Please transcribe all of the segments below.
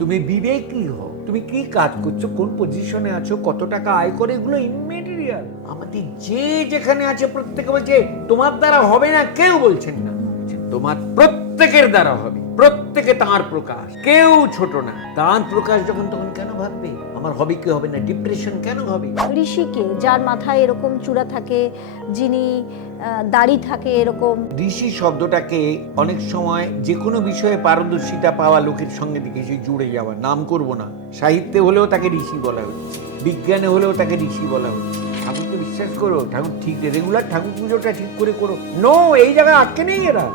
তুমি বিবেকী হও, তুমি কি কাজ করছো, কোন পজিশনে আছো, কত টাকা আয় করে, এগুলো ইমেটেরিয়াল। আমাদের যে যেখানে আছে প্রত্যেকে বলছে তোমার দ্বারা হবে না, কেউ বলছেন না, তোমার প্রত্যেকের দ্বারা হবে। প্রত্যেকে তাঁর প্রকাশ, কেউ ছোট না। তাঁর প্রকাশ যখন, তখন কেন ভাববে আমার হবে কি হবে না, ডিপ্রেশন কেন হবে? ঋষিকে, যার মাথায় এরকম চূড়া থাকে, যিনি দাড়ি থাকে এরকম। ঋষি শব্দটাকে অনেক সময় যে কোনো বিষয়ে পারদর্শিতা পাওয়া লোকের সঙ্গে দেখেছি জুড়ে যাওয়া। নাম করব না, সাহিত্যে হলেও তাকে ঋষি বলা হচ্ছে, বিজ্ঞানে হলেও তাকে ঋষি বলা হচ্ছে। ঠাকুরকে বিশ্বাস করো, ঠাকুর ঠিক রেগুলার ঠাকুর পুজোটা ঠিক করে করো। নো, এই জায়গায় আটকে নেই এরা।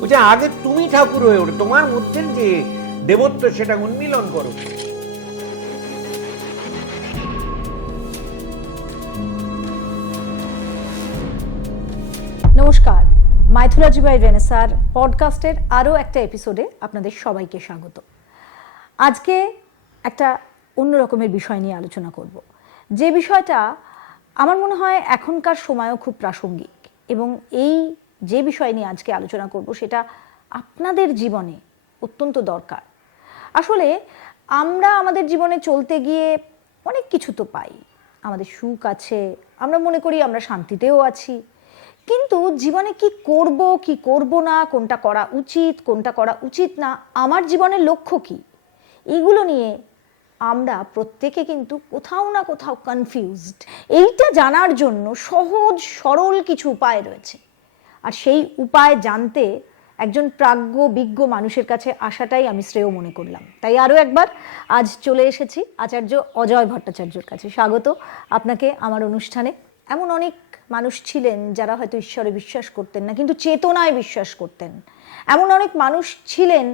বলছে আগে তুমি ঠাকুর হয়ে ওঠো, তোমার মধ্যে যে দেবত্ব সেটা উন্মিলন করো। নমস্কার, মাইথোলজি বাই রেনেসার পডকাস্টের আরও একটা এপিসোডে আপনাদের সবাইকে স্বাগত। আজকে একটা অন্য রকমের বিষয় নিয়ে আলোচনা করব, যে বিষয়টা আমার মনে হয় এখনকার সময়ও খুব প্রাসঙ্গিক, এবং এই যে বিষয় নিয়ে আজকে আলোচনা করব সেটা আপনাদের জীবনে অত্যন্ত দরকার। আসলে আমরা আমাদের জীবনে চলতে গিয়ে অনেক কিছু তো পাই, আমাদের সুখ আছে, আমরা মনে করি আমরা শান্তিতেও আছি, কিন্তু জীবনে কি করব কি করব না, কোনটা করা উচিত কোনটা করা উচিত না, আমার জীবনের লক্ষ্য কি, এগুলো নিয়ে আমরা প্রত্যেকে কিন্তু কোথাও না কোথাও কনফিউজড। এইটা জানার জন্য সহজ সরল কিছু উপায় রয়েছে, আর সেই উপায় জানতে একজন প্রাজ্ঞ বিজ্ঞ মানুষের কাছে আসাটাই আমি শ্রেয় মনে করলাম। তাই আরও একবার আজ চলে এসেছি আচার্য অজয় ভট্টাচার্যের কাছে। স্বাগত আপনাকে আমার অনুষ্ঠানে। এমন অনেক মানুষ ছিলেন যারা হয়তো ঈশ্বরে বিশ্বাস করতেন না, কিন্তু চেতনায় বিশ্বাস করতেন। এমন অনেক মানুষ ছিলেন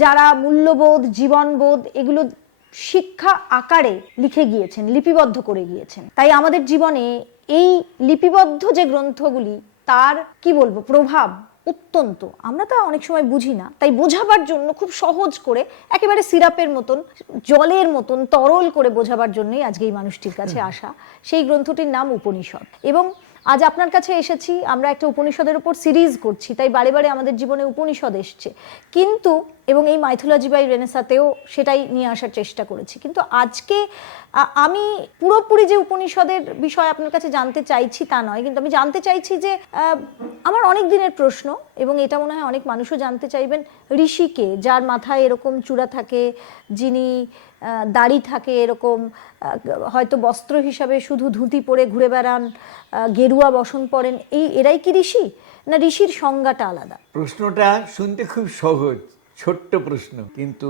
যারা মূল্যবোধ, জীবনবোধ এগুলো শিক্ষা আকারে লিখে গিয়েছেন, লিপিবদ্ধ করে গিয়েছেন। তাই আমাদের জীবনে এই লিপিবদ্ধ যে গ্রন্থগুলি, তার কি বলবো, প্রভাব অত্যন্ত, আমরা তা অনেক সময় বুঝি না। তাই বোঝাবার জন্য খুব সহজ করে, একেবারে সিরাপের মতন, জলের মতন তরল করে বোঝাবার জন্যই আজকে এই মানুষটির কাছে আসা। সেই গ্রন্থটির নাম উপনিষদ, এবং আজ আপনার কাছে এসেছি। আমরা একটা উপনিষদের উপর সিরিজ করছি, তাই বারে বারে আমাদের জীবনে উপনিষদ এসছে, কিন্তু এবং এই মাইথোলজি বাই রেনেসাতেও সেটাই নিয়ে আসার চেষ্টা করেছি। কিন্তু আজকে আমি পুরোপুরি যে উপনিষদের বিষয় আপনার কাছে জানতে চাইছি তা নয়, কিন্তু আমি জানতে চাইছি যে আমার অনেক দিনের প্রশ্ন, এবং এটা মনে হয় অনেক মানুষও জানতে চাইবেন, ঋষিকে, যার মাথায় এরকম চূড়া থাকে, যিনি দাড়ি থাকে এরকম, হয়তো বস্ত্র হিসাবে শুধু ধুতি পরে ঘুরে বেড়ান, গেরুয়া বসন পরেন, এরাই কি ঋষি, না ঋষির সংজ্ঞাটা আলাদা? প্রশ্নটা শুনতে খুব সহজ, ছোট্ট প্রশ্ন, কিন্তু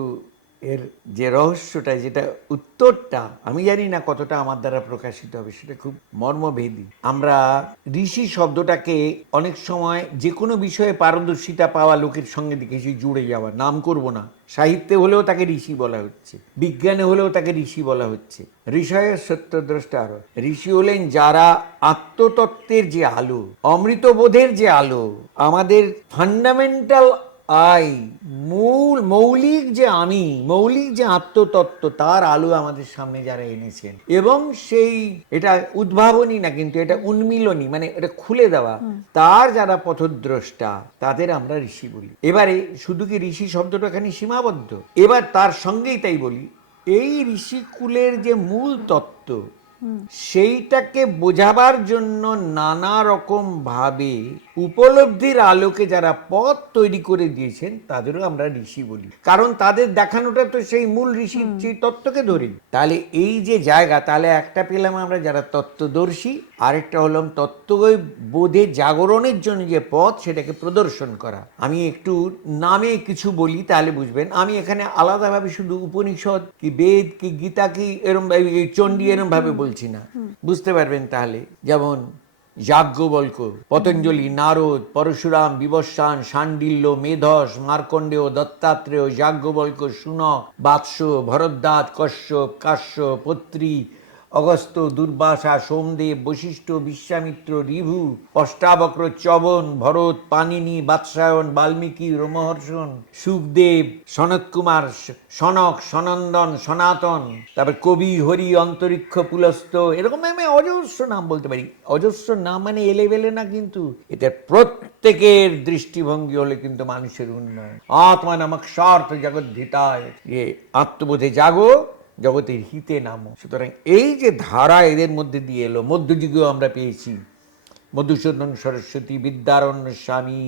এর যে রহস্যটা, যেটা উত্তরটা আমি জানি না কতটা আমার দ্বারা প্রকাশিত হবে, সেটা খুব মর্মভেদী। আমরা ঋষি শব্দটাকে অনেক সময় যে কোনো বিষয়ে পারদর্শিতা পাওয়া লোকের সঙ্গে দেখেছি জুড়ে যাওয়া। নাম করব না, সাহিত্যে হলেও তাকে ঋষি বলা হচ্ছে, বিজ্ঞানে হলেও তাকে ঋষি বলা হচ্ছে। ঋষয়ের সত্যদ্রষ্টা আরো। ঋষি হলেন যারা আত্মতত্ত্বের যে আলো, অমৃতবোধের যে আলো, আমাদের ফান্ডামেন্টাল মৌলিক যে আমি, মৌলিক যে আত্মতত্ত্ব, তার আলো আমাদের সামনে যারা এনেছেন, এবং সেই এটা উদ্ভাবনী না, কিন্তু এটা উন্মিলনী, মানে এটা খুলে দেওয়া, তার যারা পথদ্রষ্টা, তাদের আমরা ঋষি বলি। এবারে শুধু কি ঋষি শব্দটা এখানে সীমাবদ্ধ? এবার তার সঙ্গেই তাই বলি, এই ঋষিকুলের যে মূল তত্ত্ব, সেইটাকে বোঝাবার জন্য নানা রকম ভাবে উপলব্ধির আলোকে যারা পথ তৈরি করে দিয়েছেন, তাদেরও আমরা ঋষি বলি। কারণ তাদের দেখানোটা তো সেই মূল ঋষির সেই তত্ত্বকে ধরি। তাহলে এই যে জায়গা, তাহলে একটা পেলাম আমরা যারা তত্ত্বদর্শী, আরেকটা হলাম তত্ত্ববোধে জাগরণের জন্য যে পথ, সেটাকে প্রদর্শন করা। আমি একটু নামে কিছু বলি, তাহলে বুঝবেন। আমি এখানে আলাদাভাবে শুধু উপনিষদ কি বেদ কি গীতা কি এরম চণ্ডী এরম ভাবে বলছি না, বুঝতে পারবেন তাহলে। যেমন যাজ্ঞবল্ক্য, পতঞ্জলি, নারদ, পরশুরাম, বিবস্বান, শাণ্ডিল্য, মেধস, মার্কণ্ডেয়, দত্তাত্রেয়, যাজ্ঞবল্ক্য, শুনক, বাৎস, ভরদ্বাজ, কশ্যপ, কাশ্যপ, পত্রী, অগস্ত্য, দুর্বাসা, সোমদেব, বশিষ্ঠ, বিশ্বামিত্র, ঋভু, অষ্টাবক্র, চবন, ভরত, পাণিনি, বাৎসায়ন, বাল্মীকি, রোমহর্ষণ, সুখদেব, সনত কুমার, সনক, সনন্দন, সনাতন, তারপর কবি, হরি, অন্তরিক্ষ, পুলস্ত, এরকম আমি অজস্র নাম বলতে পারি। অজস্র নাম মানে এলেবেলে না, কিন্তু এটা প্রত্যেকের দৃষ্টিভঙ্গি হলে কিন্তু মানুষের উন্নয়ন। আত্মা নামক স্বার্থ জগদ্ধিতায়, যে আত্মবোধে জাগো, জগতের হিতে নামো। সুতরাং এই যে ধারা এদের মধ্যে দিয়ে এলো, মধ্যযুগেও আমরা পেয়েছি মধুসূদন সরস্বতী, বিদ্যারণ্য স্বামী,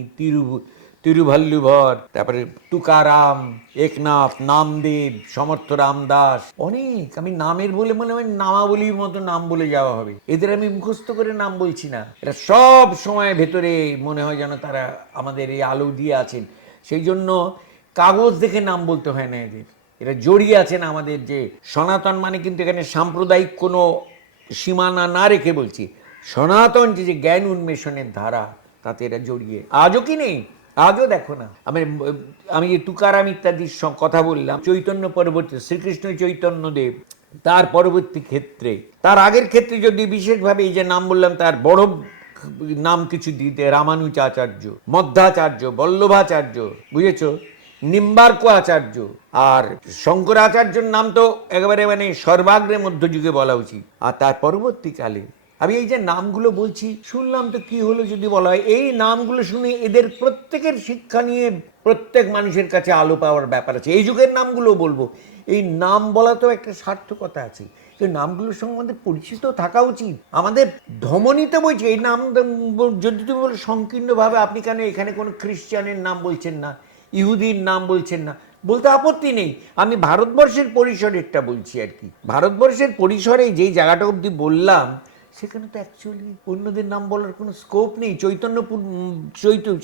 তিরুভাল্লুভর, তারপরে তুকারাম, একনাথ, নামদেব, সমর্থ রামদাস, অনেক। আমি নামের বলে মনে হয় নামাবলীর মতো নাম বলে যাওয়া হবে। এদের আমি মুখস্থ করে নাম বলছি না, এটা সব সময় ভেতরে মনে হয় যেন তারা আমাদের এই আলো দিয়ে আছেন। সেই জন্য কাগজ দেখে নাম বলতে হয় না এদের, এরা জড়িয়ে আছেন আমাদের। যে সনাতন মানে কিন্তু এখানে সাম্প্রদায়িক কোনো সীমানা না রেখে বলছি, সনাতন যে জ্ঞান উন্মেষণের ধারা, তাতে এরা জড়িয়ে। আজও কি নেই? আজও দেখো না, আমি যে তুকারাম ইত্যাদির কথা বললাম, চৈতন্য পরবর্তী শ্রীকৃষ্ণ চৈতন্যদেব, তার পরবর্তী ক্ষেত্রে, তার আগের ক্ষেত্রে যদি বিশেষভাবে এই যে নাম বললাম তার বড় নাম কিছু দিতে, রামানুজাচার্য, মধ্যাচার্য, বল্লভাচার্য, বুঝেছো, নিম্বার্ক আচার্য, আর শঙ্করাচার্যর নাম তো একেবারে মানে সর্বাগ্রে মধ্যযুগে বলা উচিত। আর তার পরবর্তীকালে আমি এই যে নামগুলো বলছি, শুনলাম তো কি হলো যদি বলা হয়, এই নামগুলো শুনে এদের প্রত্যেকের শিক্ষা নিয়ে প্রত্যেক মানুষের কাছে আলো পাওয়ার ব্যাপার আছে। এই যুগের নামগুলো বলবো, এই নাম বলা তো একটা সার্থকতা আছে, এই নামগুলোর সঙ্গে আমাদের পরিচিত থাকা উচিত। আমাদের ধমনীতে বলছি এই নাম, যদি তুমি বলো সংকীর্ণভাবে, আপনি কেন এখানে কোনো খ্রিস্টানের নাম বলছেন না, ইহুদির নাম বলছেন না, বলতে আপত্তি নেই। আমি ভারতবর্ষের পরিসরেরটা বলছি আর কি। ভারতবর্ষের পরিসরে যেই জায়গাটা অবধি বললাম, সেখানে তো অ্যাকচুয়ালি অন্যদের নাম বলার কোনো স্কোপ নেই।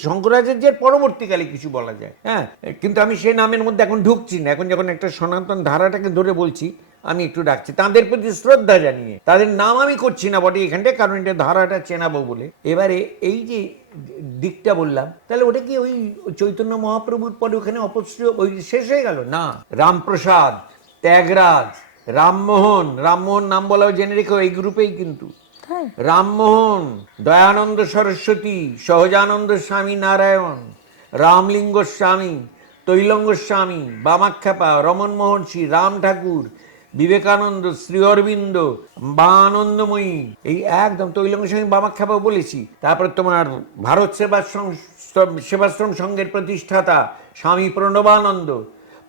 শঙ্করাচার্যের পরবর্তীকালে কিছু বলা যায়, হ্যাঁ, কিন্তু আমি সেই নামের মধ্যে এখন ঢুকছি না। এখন যখন একটা সনাতন ধারাটাকে ধরে বলছি, আমি একটু ডাকছি তাদের প্রতি শ্রদ্ধা জানিয়ে। তাদের নাম আমি করছি না বটে এখানটা, কারণ এটা ধারাটা চেনাবো বলে। এবারে এই যে দিকটা বললাম, তাহলে ওটা কি ওই চৈতন্য মহাপ্রভুর পরে ওখানে অপশ্রয় ওই শেষ হয়ে গেল? না, রামপ্রসাদ, ত্যাগরাজ, রামমোহন, রামমোহন নাম বলাও জেনে রেখো এই গ্রুপেই কিন্তু। রামমোহন, দয়ানন্দ সরস্বতী, সহজানন্দ স্বামী নারায়ণ, রামলিঙ্গ স্বামী, তৈলঙ্গ স্বামী, বামাখ্যাপা, রমন মহর্ষি, রাম ঠাকুর, বিবেকানন্দ, শ্রী অরবিন্দ, বা আনন্দময়ী, এই একদম তৈলঙ্গ স্বামী, বামাখ্যাপা বলেছি। তারপর তোমার ভারত সেবাশ্রম সংঘের প্রতিষ্ঠাতা স্বামী প্রণবানন্দ,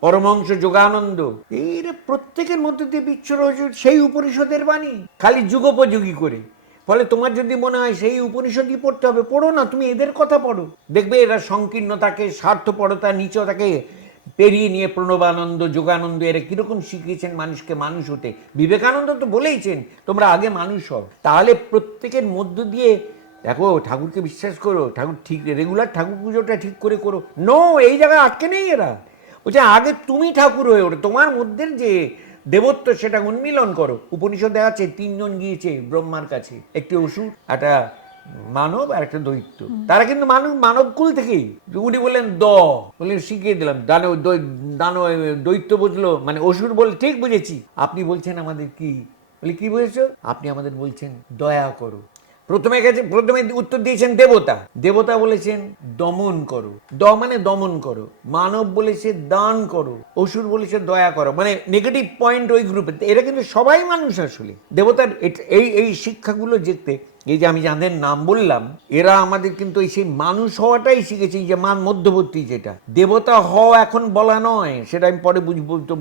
পরমহংস যোগানন্দ, এর প্রত্যেকের মধ্যে দিয়ে বিচ্ছুর সেই উপনিষদের বাণী, খালি যুগোপযোগী করে। ফলে তোমার যদি মনে হয় সেই উপনিষদই পড়তে হবে, পড়ো না, তুমি এদের কথা পড়ো, দেখবে এরা সংকীর্ণতাকে, স্বার্থপরতা, নিচতাকে পেরিয়ে নিয়ে প্রণবানন্দ, যোগানন্দ এরা কিরকম শিখিয়েছেন মানুষকে মানুষ হতে। বিবেকানন্দ তো বলেইছেন তোমরা আগে মানুষ হও। তাহলে প্রত্যেকের মধ্য দিয়ে দেখো, ঠাকুরকে বিশ্বাস করো, ঠাকুর ঠিক রেগুলার ঠাকুর পুজোটা ঠিক করে করো। নো, এই জায়গায় আটকে নেই এরা। বলছে আগে তুমি ঠাকুর হয়ে ওঠো, তোমার মধ্যে যে দেবত্ব সেটা উন্মিলন করো। উপনিষদে আছে 3 জন গিয়েছে ব্রহ্মার কাছে, একটি অসুর, একটা মানব আর একটা দৈত্য। তারা কিন্তু মানব কুল থেকেই। উনি বললেন বলে শিখিয়ে দিলাম। দৈত্য বুঝলো, মানে অসুর বলে ঠিক বুঝেছি, আপনি বলছেন আমাদের কি? বলে কি বুঝেছো? আপনি আমাদের বলছেন দয়া করো। প্রথমে উত্তর দিয়েছেন দেবতা, দেবতা বলেছেন দমন করো, মানে দমন করো। মানব বলেছে দান করো, অসুর বলেছে দয়া করো। মানে নেগেটিভ পয়েন্ট ওই গ্রুপে। এরা কিন্তু সবাই মানুষ আসলে। দেবতার এই শিক্ষাগুলো দেখতে, এই যে আমি যাদের নাম বললাম, এরা আমাদের কিন্তু এই সেই মানুষ হওয়াটাই শিখেছে। এই যে মধ্যবর্তী যেটা দেবতা হওয়া এখন বলা নয়, সেটা আমি পরে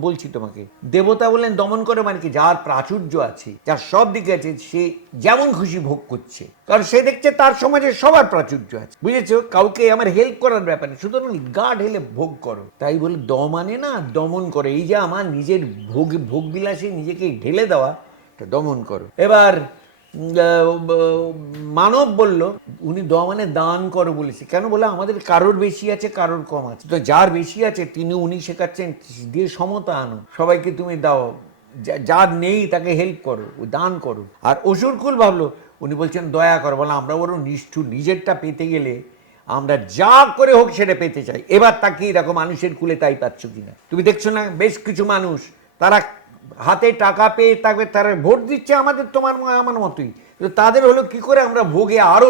বলছি তোমাকে। দেবতা বলেন দমন করে, মানে কি, যার প্রাচুর্য আছে, যার সব দিকে আছে, সে যেমন খুশি ভোগ করছে, কারণ সে দেখছে তার সমাজে সবার প্রাচুর্য আছে, বুঝেছো? কাউকে আমার হেল্প করার ব্যাপার নেই, সুতরাং গা ঢেলে ভোগ করো। তাই বলে মানে না, দমন করে। এই যে আমার নিজের ভোগ বিলাসে নিজেকে ঢেলে দেওয়া, এটা দমন করো। এবার মানব বলল, উনি মানে দান করো বলেছে। কেন? বলে আমাদের কারোর বেশি আছে, কারোর কম আছে, তো যার বেশি আছে উনি শেখাচ্ছেন দিয়ে সমতা আনো, সবাইকে তুমি দাও, যার নেই তাকে হেল্প করো, দান করো। আর অসুরকুল ভাবলো, উনি বলছেন দয়া করো। বলে আমরা ওর নিষ্ঠুর, নিজেরটা পেতে গেলে আমরা যা করে হোক সেটা পেতে চাই। এবার তাকিয়ে দেখো মানুষের কুলে তাই পাচ্ছ কিনা। তুমি দেখছো না বেশ কিছু মানুষ, তারা হাতে টাকা পেয়ে থাকবে, তারা ভোট দিচ্ছে আমাদের তোমার আমার মতোই, তাদের হলো কি করে আমরা ভোগে আরো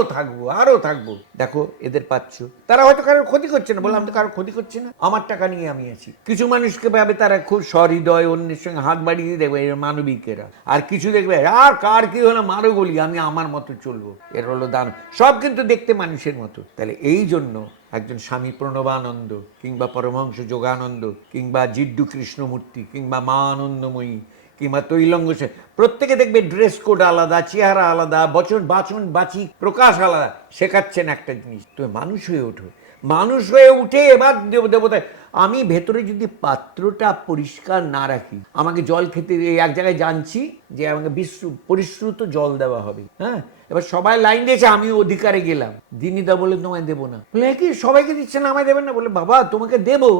থাকবো। দেখো এদের পাচ্ছ, তারা হয়তো কারোর ক্ষতি করছে না, বললাম তো কারোর ক্ষতি করছে না, আমার টাকা নিয়ে আমি আছি। কিছু মানুষকে ভাবে তারা খুব সহৃদয়, অন্যের সঙ্গে হাত বাড়িয়ে দেখবে মানবিকেরা, আর কিছু দেখবে আর কার কি হলো মারো গলি, আমি আমার মতো চলবো, এর হলো দান। সব কিন্তু দেখতে মানুষের মতো। তাহলে এই জন্য একজন স্বামী প্রণবানন্দ কিংবা পরমহংস যোগানন্দ কিংবা জিড্ডু কৃষ্ণমূর্তি কিংবা মা আনন্দময়ী কিংবা তৈলঙ্গ, প্রত্যেকে দেখবে ড্রেস কোড আলাদা, চেহারা আলাদা, বাচন বাচিক প্রকাশ আলাদা, শেখাচ্ছেন একটা জিনিস, তুমি মানুষ হয়ে ওঠো। মানুষ হয়ে উঠে এবার দেবতায়, আমি ভেতরে যদি পাত্রটা পরিষ্কার না রাখি, আমাকে জল খেতে এক জায়গায় জানছি যে আমাকে পরিশ্রুত জল দেওয়া হবে, হ্যাঁ, এবার সবাই লাইন দিয়েছে, আমি অধিকারে গেলাম, দিনিদা বলে তোমায় দেবো না, বলে কি সবাইকে দিচ্ছে না আমায় দেবেন না, বলে বাবা তোমাকে দেবো,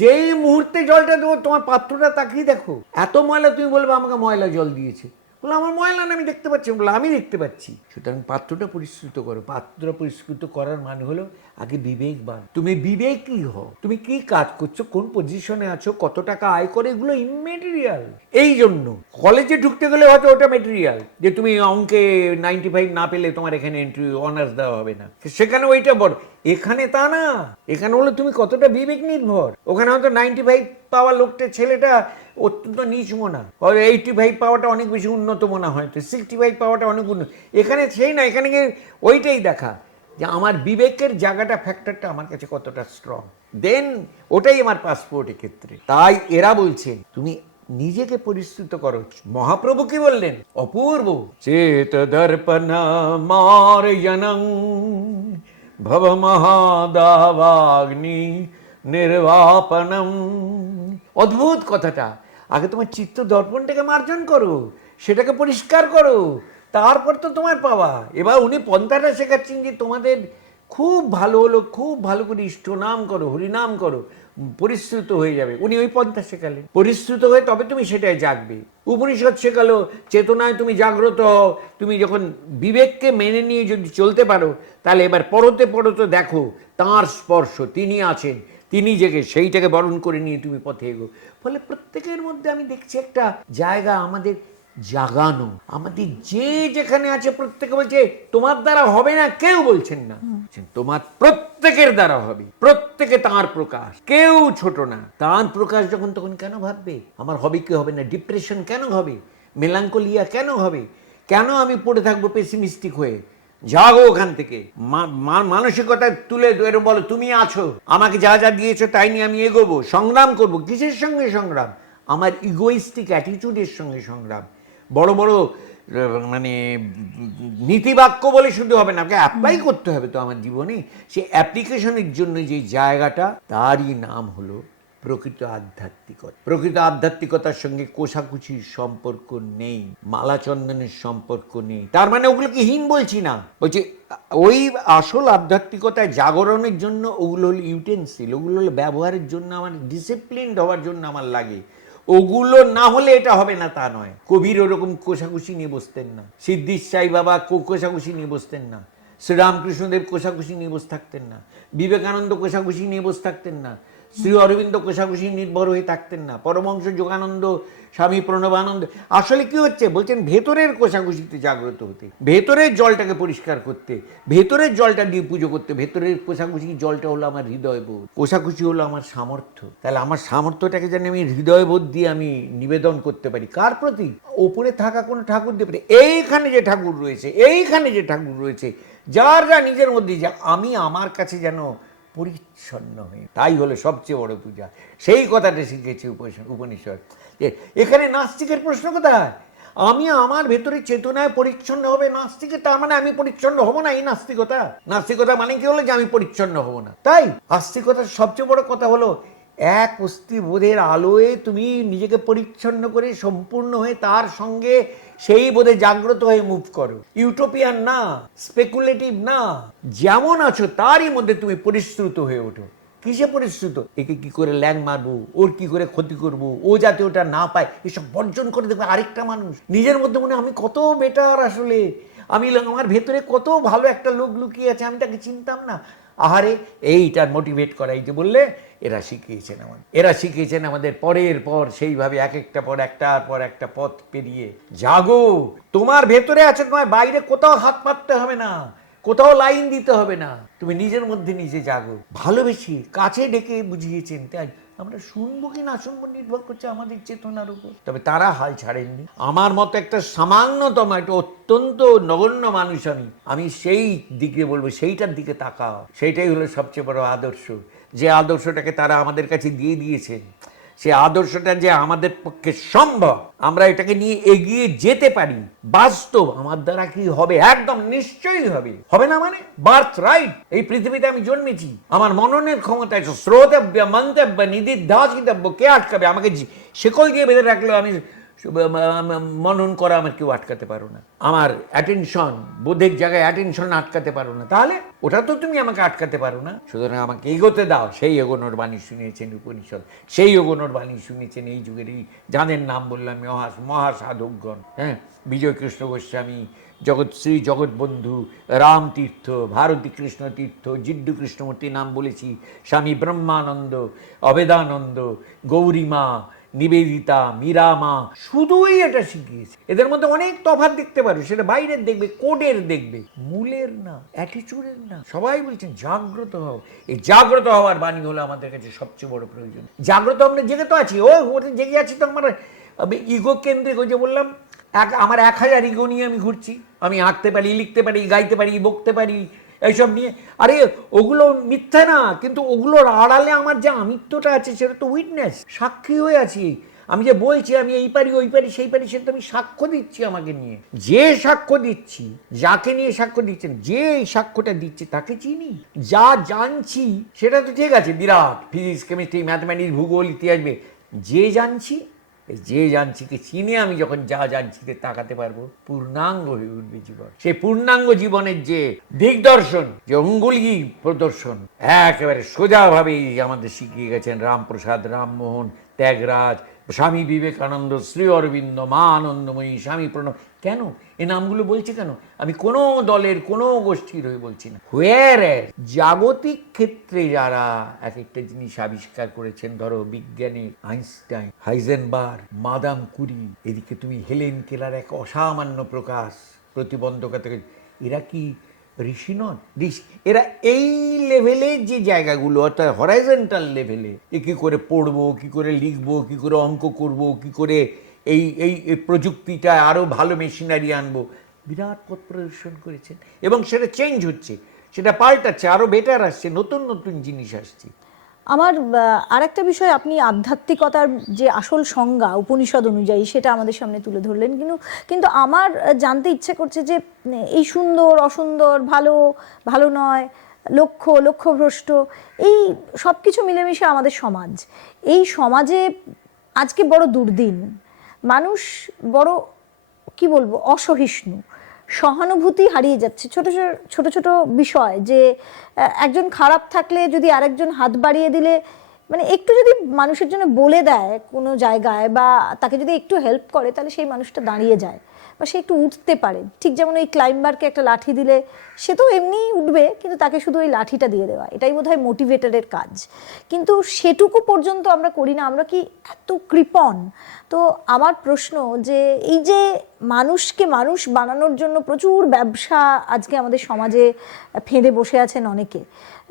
যেই মুহূর্তে জলটা দেবো তোমার পাত্রটা তাকিয়ে দেখো, এত ময়লা, তুমি বলবে আমাকে ময়লা জল দিয়েছে, বলে আমার ময়লা না আমি দেখতে পাচ্ছি, বলে আমি দেখতে পাচ্ছি। সুতরাং পাত্রটা পরিশ্রুত করো। পাত্রটা পরিশ্রুত করার মানে হলো আগে বিবেকবান, তুমি বিবেকই হও, তুমি কি কাজ করছো, কোন পজিশনে আছো, কত টাকা আয় করে, এগুলো ইমেটেরিয়াল। এই জন্য কলেজে ঢুকতে গেলে হয়তো ওটা মেটেরিয়াল, যে তুমি অঙ্কে 95 না পেলে তোমার এখানে এন্ট্রি অনার্স দেওয়া হবে না, সেখানে ওইটা বড়। এখানে তা না, এখানে হলো তুমি কতটা বিবেক নির্ভর। ওখানে হয়তো 95 পাওয়া লোকটা, ছেলেটা অত্যন্ত নিচ মনা, 85 পাওয়াটা অনেক বেশি উন্নত মনে হয়, তো 65 পাওয়াটা অনেক উন্নত। এখানে সেই না, এখানে গিয়ে ওইটাই দেখা যে আমার বিবেকের জায়গাটা, ফ্যাক্টরটা আমার কাছে কতটা স্ট্রং, দেন ওটাই আমার পাসপোর্ট ক্ষেত্রে। তাই এরা বলছে তুমি নিজেকে পরিশ্রুত করো। মহাপ্রভু কি বললেন? অপূর্ব, চেত দর্পণ মারজনং ভব মহাদাবাগ্নি নির্বাপনম। অদ্ভুত কথাটা। আগে তোমার চিত্ত দর্পণটাকে মার্জন করো, সেটাকে পরিষ্কার করো, তারপর তো তোমার পাওয়া। এবার উনি পন্থাটা শেখাচ্ছেন যে তোমাদের খুব ভালো হলো, খুব ভালো করে ইষ্টনাম করো, হরিনাম করো, পরিশ্রুত হয়ে যাবে। উনি ওই পন্থা শেখালেন, পরিশ্রুত হয়ে তবে তুমি সেটাই জাগবে। উপনিষদ শেখালো চেতনায় তুমি জাগ্রত হও। তুমি যখন বিবেককে মেনে নিয়ে যদি চলতে পারো, তাহলে এবার পরতে পরতে দেখো তাঁর স্পর্শ, তিনি আছেন, তিনি জেগে, সেইটাকে বরণ করে নিয়ে তুমি পথে এগো। ফলে প্রত্যেকের মধ্যে আমি দেখছি একটা জায়গা আমাদের জাগানো। আমাদের যে যেখানে আছে প্রত্যেকে বলছে তোমার দ্বারা হবে না, কেউ বলছেন না, তোমার প্রত্যেকের দ্বারা হবে। প্রত্যেকে তাঁর প্রকাশ, কেউ ছোট না। তাঁর প্রকাশ যখন, তখন কেন ভাববে আমার হবে কি হবে না? ডিপ্রেশন কেন হবে? মেলাঙ্কোলিয়া কেন হবে? কেন আমি পড়ে থাকবো পেসিমিস্টিক হয়ে? জাগো ওখান থেকে, মানসিকতা তুলে এরকম বলো তুমি আছো, আমাকে যা যা দিয়েছো তাই নিয়ে আমি এগোবো, সংগ্রাম করব। কিসের সঙ্গে সংগ্রাম? আমার ইগোইস্টিক অ্যাটিটিউডের সঙ্গে সংগ্রাম। বড় বড় মানে নীতিবাক্য বলে শুধু হবে না, আমাকে অ্যাপ্লাই করতে হবে তো আমার জীবনে। সে অ্যাপ্লিকেশনের জন্য যে জায়গাটা, তারই নাম হলো প্রকৃত আধ্যাত্মিকতা। প্রকৃত আধ্যাত্মিকতার সঙ্গে কোষাকুচির সম্পর্ক নেই, মালাচন্দনের সম্পর্ক নেই। তার মানে ওগুলোকে হীন বলছি না, বলছি ওই আসল আধ্যাত্মিকতায় জাগরণের জন্য ওগুলো হলো ইউটেন্সিল, ওগুলো হলো ব্যবহারের জন্য, আমার ডিসিপ্লিনড হওয়ার জন্য আমার লাগে। ওগুলো না হলে এটা হবে না তা নয়। কবির ওরকম কোষাকুষি নিয়ে বসতেন না, সিদ্ধিশ সাই বাবা কোষাকুষি নিয়ে বসতেন না, শ্রীরামকৃষ্ণদেব কোষাকুষি নিয়ে বসে থাকতেন না, বিবেকানন্দ কোষাকুষি নিয়ে বসে থাকতেন না, শ্রী অরবিন্দ কোষাকুষি নির্ভর হয়ে থাকতেন না, পরমহংস যোগানন্দ, স্বামী প্রণবানন্দ। আসলে কি হচ্ছে বলছেন, ভেতরের কোষাকুষিতে জাগ্রত হতে, ভেতরের জলটাকে পরিষ্কার করতে, ভেতরের জলটা দিয়ে পুজো করতে। ভেতরের কোষাকুষি জলটা হলো আমার হৃদয়বোধ, কোষাকুষি হলো আমার সামর্থ্য। তাহলে আমার সামর্থ্যটাকে যেন আমি হৃদয়বোধ দিয়ে আমি নিবেদন করতে পারি। কার প্রতি? ওপরে থাকা কোনো ঠাকুর দিয়ে পারি, এইখানে যে ঠাকুর রয়েছে, এইখানে যে ঠাকুর রয়েছে, যার যা নিজের মধ্যে যা, আমি আমার কাছে যেন পরিচ্ছন্ন হয়ে, তাই হলো সবচেয়ে বড় পূজা। সেই কথাটা শিখেছি উপনিষদ। এখানে নাস্তিকের প্রশ্ন কোথায়? আমি আমার ভেতরে চেতনায় পরিচ্ছন্ন হবে, নাস্তিকের তার মানে আমি পরিচ্ছন্ন হব না, এই নাস্তিকতা। নাস্তিকতা মানে কি হলো যে আমি পরিচ্ছন্ন হব না। তাই আস্তিকতার সবচেয়ে বড় কথা হলো এক অস্থিবোধের আলোয় তুমি নিজেকে পরিচ্ছন্ন করে সম্পূর্ণ হয়ে তার সঙ্গে সেই বোধে জাগ্রত হয়ে মুভ করো। ইউটোপিয়ান না, স্পেকুলেটিভ না, যেমন আছো তারই মধ্যে তুমি পরিশ্রুত হয়ে ওঠো। কিসে পরিশ্রুত? একে কি করে ল্যাং মারবো, ওর কি করে ক্ষতি করব, ও যাতে ওটা না পায়, এসব বর্জন করে দেখবে আরেকটা মানুষ নিজের মধ্যে মনে আমি কত বেটার, আসলে আমি আমার ভেতরে কত ভালো একটা লোক লুকিয়ে আছে, আমি তাকে চিনতাম না, আহারে এইটার মোটিভেট করা, এই যে বললে এরা শিখিয়েছেন আমাদের পরের পর সেইভাবে এক একটা পর একটার পর একটা পথ পেরিয়ে জাগো, তোমার ভেতরে আছে, তোমার বাইরে কোথাও হাত পাততে হবে না, কোথাও লাইন দিতে হবে না, তুমি নিজের মধ্যে নিজে জাগো। ভালোবেসে কাছে ডেকে বুঝিয়েছেন, তাই আমরা শুনবো কি না শুনবো নির্ভর করছে আমাদের চেতনার উপর। তবে তারা হাল ছাড়েননি। আমার মতো একটা সামান্যতম একটা অত্যন্ত নগণ্য মানুষ আমি সেই দিকে বলবো, সেইটার দিকে তাকাও, সেইটাই হলো সবচেয়ে বড় আদর্শ। যে আদর্শটাকে তারা আমাদের কাছে দিয়ে দিয়েছে, সে আদর্শটা যে আমাদের পক্ষে সম্ভব, আমরা এটাকে নিয়ে এগিয়ে যেতে পারি, বাস্তব আমার দ্বারা কি হবে, একদম নিশ্চয়ই হবে না মানে বার্থ রাইট। এই পৃথিবীতে আমি জন্মেছি, আমার মননের ক্ষমতা আছে, শ্রোতব্য মন্তব্য নিদিধ্যাসিতব্য, কে আটকাবে আমাকে? শেকল দিয়ে বেঁধে রাখলেও আমি মনন করা আমার কেউ আটকাতে পারো না। আমার অ্যাটেনশন, বোধের জায়গায় অ্যাটেনশন আটকাতে পারো না, তাহলে ওটা তো তুমি আমাকে আটকাতে পারো না। সুতরাং আমাকে এগোতে দাও। সেই এগোনোর বাণী শুনিয়েছেন উপনিষদ, সেই এগোনোর বাণী শুনিয়েছেন এই যুগের এই যাদের নাম বললাম মহাসাধকগণ। হ্যাঁ, বিজয় কৃষ্ণ গোস্বামী, শ্রী জগৎবন্ধু রামতীর্থ, ভারতী কৃষ্ণ তীর্থ, জিড্ডু কৃষ্ণমূর্তির নাম বলেছি, স্বামী ব্রহ্মানন্দ, অবেদানন্দ, গৌরীমা, নিবেদিতা, মীরামা, শুধুই এটা শিখিয়েছে। এদের মধ্যে অনেক তফাৎ দেখতে পারো, সেটা বাইরের দেখবে, কোডের দেখবে, মূলের না, অ্যাটিটিউডের না। সবাই বলছেন জাগ্রত হও। এই জাগ্রত হওয়ার বাণী হলো আমাদের কাছে সবচেয়ে বড় প্রয়োজন। জাগ্রত আমরা জেগে তো আছি, ওটা জেগে আছি তো আমার ইগো কেন্দ্রিক। ওই যে বললাম, আমার 1000 ইগো নিয়ে আমি ঘুরছি। আমি আঁকতে পারি, লিখতে পারি, গাইতে পারি, বকতে পারি, এইসব নিয়ে। আরে ওগুলো মিথ্যা না, কিন্তু ওগুলোর আড়ালে আমার যে আমিত্বটা আছে সেটা তো উইটনেস, সাক্ষী হয়ে আছি। আমি যে বলছি আমি এই পারি, ওই পারি, সেই পারি, সেটা আমি সাক্ষ্য দিচ্ছি আমাকে নিয়ে। যে সাক্ষ্য দিচ্ছি, যাকে নিয়ে সাক্ষ্য দিচ্ছেন, যে এই সাক্ষ্যটা দিচ্ছে তাকে চিনি। যা জানছি সেটা তো ঠিক আছে, বিরাট ফিজিক্স, কেমিস্ট্রি, ম্যাথমেটিক্স, ভূগোল, ইতিহাস। যে জানছিকে চিনে আমি যখন যা জানছিতে তাকাতে পারবো, পূর্ণাঙ্গ হয়ে উঠবে জীবন। সেই পূর্ণাঙ্গ জীবনের যে দিগদর্শন, যে অঙ্গুলি প্রদর্শন, একেবারে সোজাভাবেই আমাদের শিখিয়ে গেছেন রামপ্রসাদ, রামমোহন, ত্যাগরাজ, স্বামী বিবেকানন্দ, শ্রী অরবিন্দ, মা আনন্দময়ী, স্বামী প্রণব। কেন এই নামগুলো বলছি কেন? আমি কোনো দলের কোনো গোষ্ঠীর হয়ে বলছি না। হোয়ারএজ জাগতিক ক্ষেত্রে যারা এক একটা জিনিস আবিষ্কার করেছেন, ধরো বিজ্ঞানে আইনস্টাইন, হাইজেনবার্গ, মাদাম কুরি, এদিকে তুমি হেলেন কেলার এক অসামান্য প্রকাশ, প্রতিবন্ধকতা, এরা কি ঋষি নন? এরা এই লেভেলে যে জায়গাগুলো, অর্থাৎ হরাইজন্টাল লেভেলে, কি করে পড়বো, কি করে লিখবো, কি করে অঙ্ক করবো, কি করে এই এই প্রযুক্তিটা আরও ভালো মেশিনারি আনবো, বিরাট পথ প্রদর্শন করেছেন। এবং সেটা চেঞ্জ হচ্ছে, সেটা পাল্টাচ্ছে, আরও বেটার আসছে, নতুন নতুন জিনিস আসছে। আমার আরেকটা বিষয়, আপনি আধ্যাত্মিকতার যে আসল সংজ্ঞা উপনিষদ অনুযায়ী সেটা আমাদের সামনে তুলে ধরলেন, কিন্তু আমার জানতে ইচ্ছে করছে যে এই সুন্দর অসুন্দর, ভালো ভালো নয়, লক্ষ্যভ্রষ্ট, এই সব কিছু মিলেমিশে আমাদের সমাজ, এই সমাজে আজকে বড় দুর্দিন, মানুষ বড় কি বলবো অসহিষ্ণু, সহানুভূতি হারিয়ে যাচ্ছে। ছোট ছোট বিষয়, যে একজন খারাপ থাকলে যদি আরেকজন হাত বাড়িয়ে দিলে, মানে একটু যদি মানুষের জন্য বলে দেয় কোনো জায়গায়, বা তাকে যদি একটু হেল্প করে, তাহলে সেই মানুষটা দাঁড়িয়ে যায় বা সে একটু উঠতে পারে। ঠিক যেমন এই ক্লাইম্বারকে একটা লাঠি দিলে সে তো এমনিই উঠবে, কিন্তু তাকে শুধু ওই লাঠিটা দিয়ে দেওয়া, এটাই বোধহয় মোটিভেটরের কাজ। কিন্তু সেটুকু পর্যন্ত আমরা করি না, আমরা কি এত কৃপণ? তো আমার প্রশ্ন, যে এই যে মানুষকে মানুষ বানানোর জন্য প্রচুর ব্যবসা আজকে আমাদের সমাজে ফেঁদে বসে আছেন অনেকে,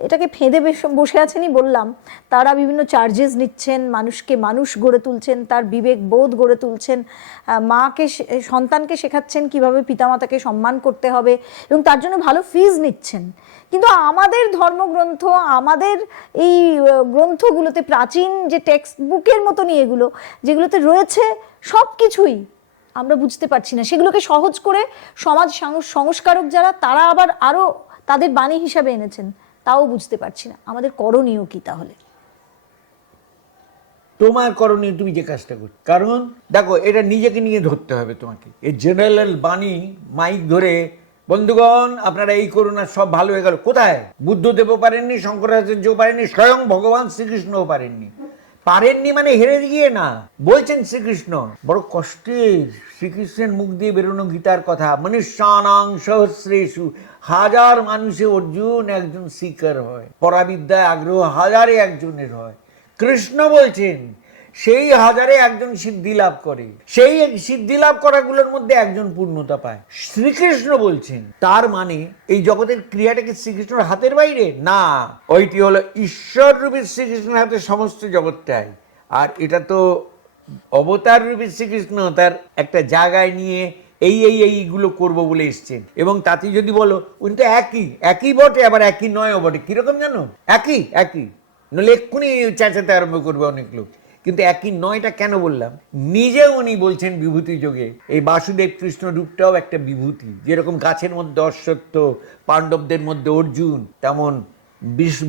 এটাকে ফেঁদে বসে আছেনই বললাম, তারা বিভিন্ন চার্জেস নিচ্ছেন, মানুষকে মানুষ গড়ে তুলছেন, তার বিবেক বোধ গড়ে তুলছেন, সন্তানকে শেখাচ্ছেন কিভাবে পিতামাতাকে সম্মান করতে হবে, এবং তার জন্য ভালো ফিজ নিচ্ছেন। কিন্তু আমাদের ধর্মগ্রন্থ, আমাদের এই গ্রন্থগুলোতে, প্রাচীন যে টেক্সট বুকের মতনই এগুলো, যেগুলোতে রয়েছে সব কিছুই আমরা বুঝতে পারছি না। সেগুলোকে সহজ করে সমাজ সংস্কারক যারা, তারা আবার আরও তাদের বাণী হিসাবে এনেছেন, তাও বুঝতে পারছি না। আমাদের করণীয় কি তাহলে? তোমার করণীয় তুমি যে কাজটা করছো, কারণ দেখো এটা নিজেকে নিয়ে ধরতে হবে তোমাকে। এই জেনারেল বাণী মাইক ধরে, বন্ধুগণ আপনারা এই করুন আর সব ভালো হয়ে গেল, কোথায়? বুদ্ধদেবও পারেননি, শঙ্করাচার্যও পারেননি, স্বয়ং ভগবান শ্রীকৃষ্ণও পারেননি। পারেননি মানে হেরে গিয়ে না, বলছেন শ্রীকৃষ্ণ। বড় কষ্টের শ্রীকৃষ্ণের মুখ দিয়ে বেরোনো গীতার কথা, মনুষ্যানাং সহস্রেষু, হাজার মানুষে অর্জুন একজন শিকার হয়, পরাবিদ্যায় আগ্রহ হাজারে একজনের হয়। কৃষ্ণ বলছেন সেই হাজারে একজন সিদ্ধি লাভ করে, সেই সিদ্ধি লাভ করাগুলোর মধ্যে একজন পূর্ণতা পায়। শ্রীকৃষ্ণ বলছেন তার মানে এই জগতের ক্রিয়াটাকে শ্রীকৃষ্ণের হাতের বাইরে না, ওইটি হলো ঈশ্বর রূপে শ্রীকৃষ্ণের হাতে সমস্ত জগৎটাই। আর এটা তো অবতার রূপে শ্রীকৃষ্ণ তার একটা জায়গায় নিয়ে এইগুলো করবো বলে এসছেন। এবং তাতে যদি বলো উনি তো একই বটে, আবার একই নয়ও বটে। কিরকম জানো? একই নইলে এক্ষুনি চেঁচাতে আরম্ভ করবে অনেক লোক। কিন্তু একই নয়টা কেন বললাম? নিজে উনি বলছেন বিভূতি যোগে এই বাসুদেব কৃষ্ণ রূপটাও একটা বিভূতি। যেরকম গাছের মধ্যে অশ্বত্থ, পাণ্ডবদের মধ্যে অর্জুন, তেমন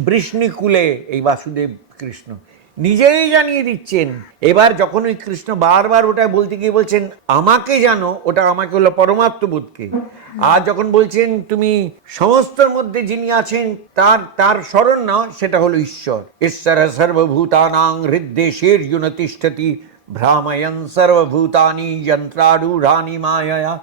বৃষ্ণিকুলে এই বাসুদেব কৃষ্ণ নিজেই জানিয়ে দিচ্ছেন। এবার যখন ওই কৃষ্ণ বারবার ওটা বলতে গিয়ে বলছেন আমাকে জানো, ওটা আমাকে হলো পরমাত্মবোধকে। আর যখন বলছেন তুমি সমস্তর মধ্যে যিনি আছেন তার স্মরণ নাও, সেটা হলো ঈশ্বর। ঈশ্বর সর্বভূতানাং হৃদ্দেশের তিষ্ঠতি ভ্রাময়ং সর্বভূতানি যন্ত্রারূঢ়ানি মায়া।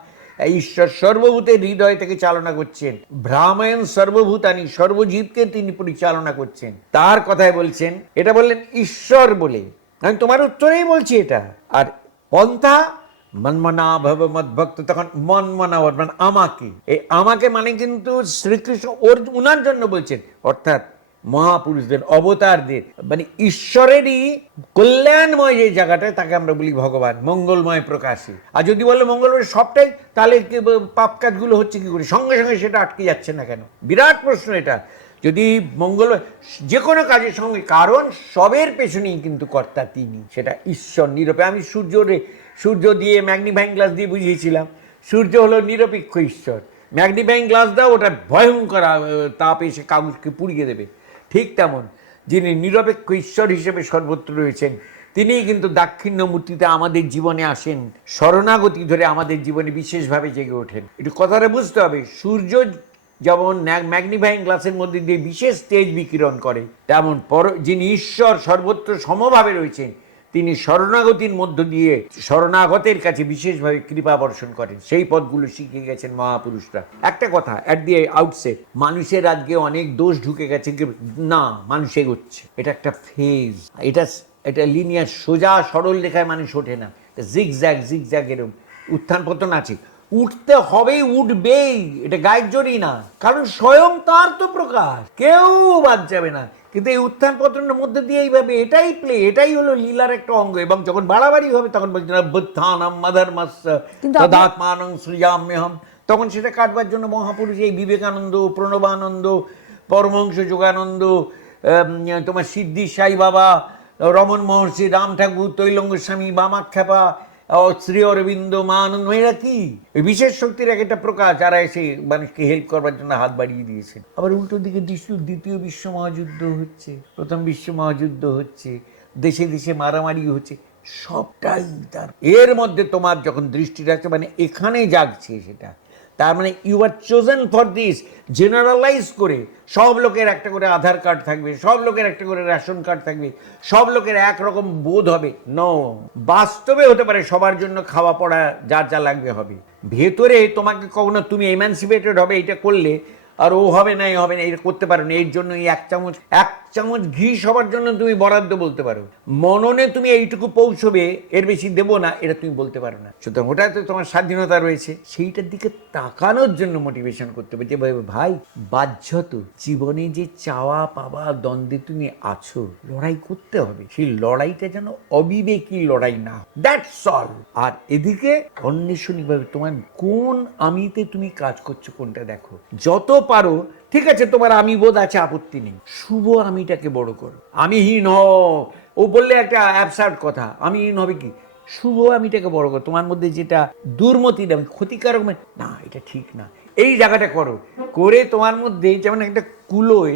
ঈশ্বর সর্বভূতের হৃদয় থেকে চালনা করছেন, ভ্রাময়ং সর্বভূতানি, সর্বজীবকে তিনি পরিচালনা করছেন। তার কথায় বলছেন, এটা বললেন ঈশ্বর বলে। আমি তোমার উত্তরেই বলছি এটা। আর পন্থা মনমনা ভব মদ্ভক্ত, তখন মনমনা মানে আমাকে, এই আমাকে মানে কিন্তু শ্রীকৃষ্ণ উনার জন্য বলছেন, অর্থাৎ মহাপুরুষদের, অবতারদের, মানে ঈশ্বরেরই কল্যাণময় যে জায়গাটায় তাকে আমরা বলি ভগবান, মঙ্গলময় প্রকাশে। আর যদি বলো মঙ্গলময় সবটাই, তাহলে পাপ কাজগুলো হচ্ছে কি করে? সঙ্গে সঙ্গে সেটা আটকে যাচ্ছে না কেন? বিরাট প্রশ্ন এটা। যদি মঙ্গলময় যে কোনো কাজের সঙ্গে, কারণ সবের পেছনেই কিন্তু কর্তা তিনি, সেটা ঈশ্বর নিরপে। আমি সূর্য দিয়ে ম্যাগনিফাইং গ্লাস দিয়ে বুঝিয়েছিলাম, সূর্য হলো নিরপেক্ষ ঈশ্বর। ম্যাগনিফাইং গ্লাস দাও, ওটা ভয়ঙ্কর তাপ এসে কাগজকে পুড়িয়ে দেবে। ঠিক তেমন যিনি নিরপেক্ষ ঈশ্বর হিসেবে সর্বত্র রয়েছেন, তিনিই কিন্তু দাক্ষিণ্যমূর্তিতে আমাদের জীবনে আসেন, শরণাগতি ধরে আমাদের জীবনে বিশেষভাবে জেগে ওঠেন। একটু কথাটা বুঝতে হবে। সূর্য যেমন ম্যাগনিফাইং গ্লাসের মধ্যে দিয়ে বিশেষ তেজ বিকিরণ করে, তেমন যিনি ঈশ্বর সর্বত্র সমভাবে রয়েছেন, তিনি শরণাগতির মধ্য দিয়ে শরণাগতের কাছে বিশেষভাবে কৃপা বর্ষণ করেন। সেই পথগুলো শিখে গেছেন মহাপুরুষরা। একটা কথা অ্যাট দি আউটসেট, মানুষের আজকে অনেক দোষ ঢুকে গেছে না, মানুষ এগোচ্ছে, এটা একটা ফেজ, এটা লিনিয়ার সোজা সরল রেখায় মানুষ ওঠে না, জিগজ্যাগ এরকম উত্থান পতন আছে। উঠতে হবেই, উঠবেই, এটা গায়ের জোরই না, কারণ স্বয়ং তার তো প্রকাশ, কেউ বাদ যাবে না। কিন্তু এই উত্থান পতনের মধ্যে দিয়ে এইভাবে এটাই হলো লীলার একটা অঙ্গ। এবং যখন বাড়াবাড়ি হবে তখন বলছেন অভ্যুত্থানম মধর্মস্য তদাত্মানং সৃজাম্যহম, তখন সেটা কাটবার জন্য মহাপুরুষ এই বিবেকানন্দ, প্রণবানন্দ, পরমহংস যোগানন্দ, তোমার সিদ্ধি সাই বাবা, রমন মহর্ষি, রাম ঠাকুর, তৈলঙ্গ স্বামী, বামাখ্যাপা, শ্রী অরবিন্দ, মা আনন্দ, এরা কি বিশেষ শক্তির এক একটা প্রকাশ, যারা এসে মানুষকে হেল্প করবার জন্য হাত বাড়িয়ে দিয়েছেন। আবার উল্টো দিকে দ্বিতীয় বিশ্ব মহাযুদ্ধ হচ্ছে, প্রথম বিশ্ব মহাযুদ্ধ হচ্ছে, দেশে দেশে মারামারি হচ্ছে, সবটাই তার। এর মধ্যে তোমার যখন দৃষ্টি রাখছে, মানে এখানে জাগছে সেটা, তার মানে you are chosen for this. Generalise করে সব লোকের একটা করে আধার কার্ড থাকবে, সব লোকের একটা করে রেশন কার্ড থাকবে, সব লোকের একরকম বোধ হবে, নো, বাস্তবে হতে পারে সবার জন্য খাওয়া পড়া যার যা লাগবে হবে। ভেতরে তোমাকে কখনো তুমি এমানসিপেটেড হবে এটা করলে, আর ও হবে না, এ হবে না, এটা করতে পারো না, এর জন্য এই এক চামচ ঘি সবার জন্য তুমি বরাদ্দ বলতে পারো, মননে তুমি এইটুকু পৌঁছবে, এর বেশি দেবো না, এটা তুমি বলতে পারো না। সুতরাং ওটাতে তোমার স্বাধীনতা রয়েছে, সেইটার দিকে তাকানোর জন্য মোটিভেশন করতে হবে যে ভাই বাহ্যত জীবনে যে চাওয়া পাওয়া দ্বন্দ্বে তুমি আছো, লড়াই করতে হবে, সেই লড়াইটা যেন অবিবেকী লড়াই না, দ্যাটস অল। আর এদিকে অন্বেষণিকভাবে তোমার কোন আমিতে তুমি কাজ করছো কোনটা দেখো, যত পারো। ঠিক আছে, তোমার আমি বোধ আছে, আপত্তি নেই, শুভ আমিটাকে বড় করো। আমিহীন ও বললে একটা অ্যাবসার্ড কথা, আমিহীন হবে কি, শুভ আমিটাকে বড় করো। তোমার মধ্যে যেটা দুর্মতি না, ক্ষতিকারক না, এটা ঠিক না, এই জায়গাটা করো, করে তোমার মধ্যে যেমন একটা কুলোয়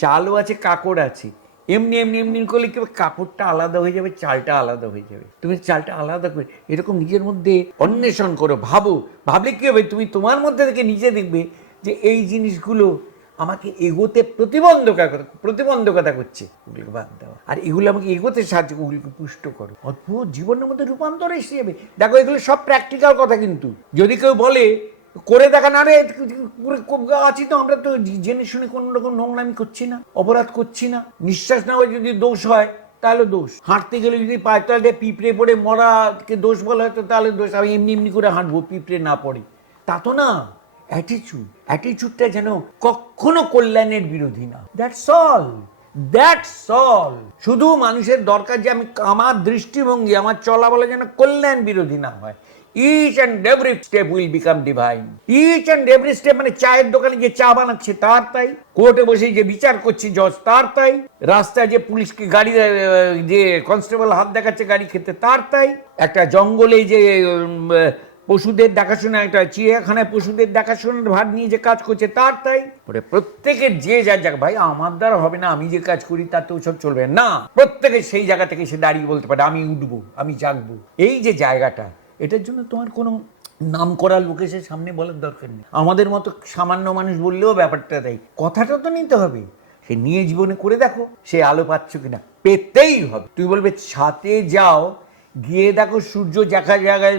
চালও আছে, কাকড় আছে, এমনি করলে কি কাপড়টা আলাদা হয়ে যাবে, চালটা আলাদা হয়ে যাবে। তুমি চালটা আলাদা করে এরকম নিজের মধ্যে অন্বেষণ করো, ভাবলে কি হবে, তুমি তোমার মধ্যে থেকে নিজে দেখবে যে এই জিনিসগুলো আমাকে এগোতে প্রতিবন্ধকতা করছে, ওগুলোকে বাদ দেওয়া। আর এগুলো আমাকে এগোতে সাহায্য করে, ওগুলোকে পুষ্ট করো। অদ্ভুত জীবনের মধ্যে রূপান্তর এসে যাবে। দেখো এগুলো সব প্র্যাকটিক্যাল কথা, কিন্তু যদি কেউ বলে করে দেখা না রে আছি তো আমরা তো জেনে শুনে কোনো রকম নোংরামি করছি না, অপরাধ করছি না, নিঃশ্বাস নেওয়া যদি দোষ হয় তাহলে দোষ, হাঁটতে গেলে যদি পায়ে তলাতে পিঁপড়ে পড়ে মরাকে দোষ বলা হয় তো তাহলে দোষ, আমি এমনি এমনি করে হাঁটবো পিঁপড়ে না পড়ে, তা তো না। অ্যাটিচিউডটা যেন কখনো কল্যাণের বিরোধী না। That's all. শুধু মানুষের দরকার যে আমি আমার দৃষ্টিভঙ্গি, আমার চলা বলা যেন কল্যাণ বিরোধী না হয়। Each and every step will become divine. Each and every step, মানে চায়ের দোকানে যে চা বানাচ্ছে তার তাই, কোর্টে বসে যে বিচার করছে জজ তার তাই, রাস্তায় যে পুলিশকে গাড়ি যে কনস্টেবল হাত দেখাচ্ছে গাড়ি খেতে তার তাই, একটা জঙ্গলে যে পশুদের দেখাশোনা, একটা চিড়িয়াখানায় পশুদের দেখাশোনার ভার নিয়ে যে কাজ করছে তার তাই। প্রত্যেকের যে যার জায়গা, ভাই আমার দ্বারা হবে না, আমি যে কাজ করি তাতে ওসব চলবে না। প্রত্যেকের সেই জায়গা থেকে সে দাঁড়িয়ে বলতে পারে আমি উঠবো, আমি জাগবো। এই যে জায়গাটা, এটার জন্য তোমার কোনো নাম করা লোকের সামনে বলার দরকার নেই। আমাদের মতো সামান্য মানুষ বললেও ব্যাপারটা তাই, কথাটা তো নিতে হবে। সে নিয়ে জীবনে করে দেখো, সে আলো পাচ্ছ কিনা, পেতেই হবে। তুই বলবে ছাতে যাও, গিয়ে দেখো সূর্য দেখা জায়গায়,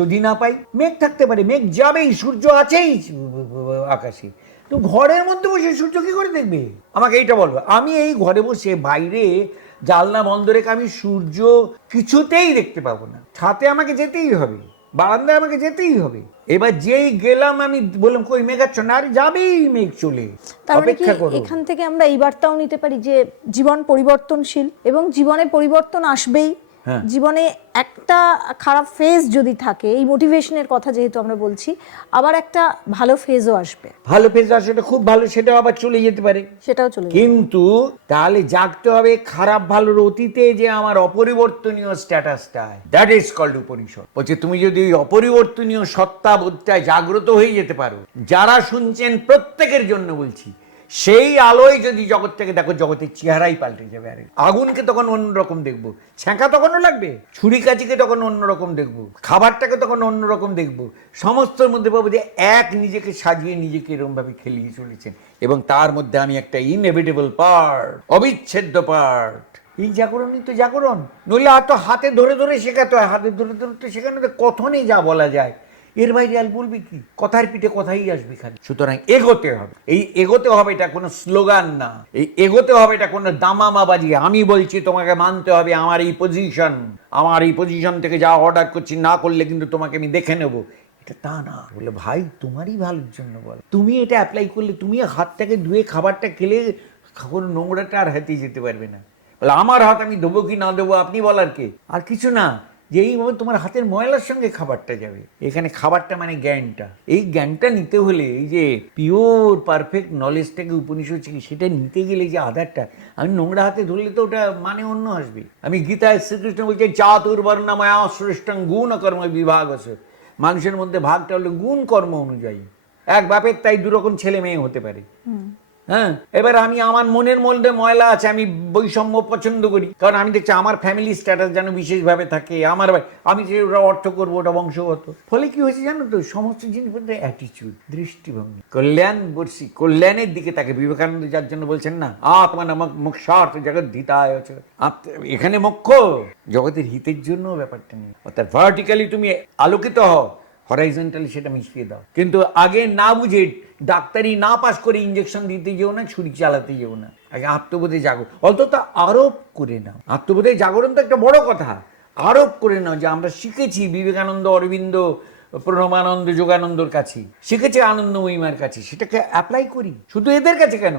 যদি না পাই মেঘ থাকতে পারে, মেঘ যাবেই, সূর্য আছেই আকাশে। তো ঘরের মধ্যে বসে সূর্য কি করে দেখবে? আমাকে এইটা বলবো। আমি এই ঘরে বসে বাইরে জানলা বন্ধ রেখে আমি সূর্য কিছুতেই দেখতে পাবো না। ছাতে আমাকে যেতেই হবে, বারান্দায় আমাকে যেতেই হবে। এবার যেই গেলাম আমি বললাম কই মেঘাচ্ছন্ন, আর যাবেই মেঘ চলে, অপেক্ষা করো। এখান থেকে আমরা এই বার্তাও নিতে পারি যে জীবন পরিবর্তনশীল এবং জীবনে পরিবর্তন আসবেই। জীবনে একটা খারাপ ফেজ যদি থাকে, এই মোটিভেশনের কথা যেহেতু আমরা বলছি, আবার একটা ভালো ফেজও আসবে। ভালো ফেজ আসলে খুব ভালো, সেটাও আবার চলে যেতে পারে, সেটাও চলে। কিন্তু তাহলে জাগতে হবে খারাপ ভালোর অতীতে যে আমার অপরিবর্তনীয় স্ট্যাটাসটা, দ্যাট ইজ কল্ড উপনিষদ। বলছে তুমি যদি ওই অপরিবর্তনীয় সত্তা বোধটায় জাগ্রত হয়ে যেতে পারো, যারা শুনছেন প্রত্যেকের জন্য বলছি, সেই আলোয় যদি জগৎ থেকে দেখো, জগতের চেহারাই পাল্টে যাবে। আরে আগুনকে তখন অন্যরকম দেখবো, ছ্যাঁকা তখনও লাগবে, ছুরি কাচিকে তখন অন্যরকম দেখবো, খাবারটাকে তখন অন্যরকম দেখবো। সমস্তর মধ্যে পাবো যে এক নিজেকে সাজিয়ে নিজেকে এরকম ভাবে খেলিয়ে চলেছেন, এবং তার মধ্যে আমি একটা ইনএভিটেবল পার্ট, অবিচ্ছেদ্য পার্ট। এই জাগরণই তো জাগরণ। নইলে আর তো হাতে ধরে ধরে শেখাতে হয়, হাতে ধরে ধরে তো শেখানো তো কথনেই যা বলা যায়, এর বাইরে আর বলবি কি? কথার পিঠে কথাই আসবে খালি। সুতরাং এগোতে হবে। এই এগোতে হবে এটা কোনো স্লোগান না, এই এগোতে হবে এটা কোনো দামামাবাজি। আমি বলছি তোমাকে মানতে হবে আমার এই পজিশন, আমার এই পজিশন থেকে যা অর্ডার করছি না করলে কিন্তু তোমাকে আমি দেখে নেব, এটা তা না। বলে ভাই তোমারই ভালোর জন্য বল, তুমি এটা অ্যাপ্লাই করলে তুমি হাতটাকে ধুয়ে খাবারটা খেলে কোনো নোংরাটা আর হাতে যেতে পারবে না। বলে আমার হাত আমি দেবো কি না দেবো আপনি বলার কে? আর কিছু না, যে এইভাবে তোমার হাতের ময়লার সঙ্গে খাবারটা যাবে। এখানে খাবারটা মানে জ্ঞানটা, এই জ্ঞানটা নিতে হলে এই যে পিওর পারফেক্ট নলেজটাকে উপনিষদ থেকে সেটা নিতে গেলে যে আধারটা, আমি নোংরা হাতে ধরলে তো ওটা মানে অন্য আসবে। আমি গীতায় শ্রীকৃষ্ণ বলছে চাতুর্বর্ণময়া শ্রেষ্ঠং গুণ কর্ম বিভাগ আছে। মানুষের মধ্যে ভাগটা হলো গুণ কর্ম অনুযায়ী। এক বাপের তাই দুরকম ছেলে মেয়ে হতে পারে। হ্যাঁ, এবার আমি আমার মনের মধ্যে ময়লা আছে, আমি বৈষম্য পছন্দ করি, কারণ আমি দেখছি আমার ফ্যামিলি স্ট্যাটাস যেন বিশেষভাবে থাকে, আমার আমি যে ওটা অর্থ করবো, ওটা বংশগত। ফলে কি হয়েছে জানো তো, সমস্ত জিনিস বলতে অ্যাটিচিউড, দৃষ্টিভঙ্গি। কল্যাণের দিকে তাকে বিবেকানন্দ যার জন্য বলছেন না, আত্মা নামক মোক্ষার্থ জগৎ হিতায় আছে। এখানে মোক্ষ জগতের হিতের জন্য ব্যাপারটা নেই। অর্থাৎ ভার্টিক্যালি তুমি আলোকিত হও, হরাইজন্টালি সেটা মিশিয়ে দাও। কিন্তু আগে না বুঝে ডাক্তারি না পাস করে ইঞ্জেকশন দিতে যেও না, ছুরি চালাতে যেও না। আগে আত্মবোধে জাগো, অন্তত আরোপ করে নাও। আত্মবোধে জাগরণ তো একটা বড় কথা, আরোপ করে নাও যে আমরা শিখেছি বিবেকানন্দ, অরবিন্দ, প্রণবানন্দ, যোগানন্দর কাছে, শিখেছি আনন্দ মহিমার কাছে, সেটাকে অ্যাপ্লাই করি। শুধু এদের কাছে কেন,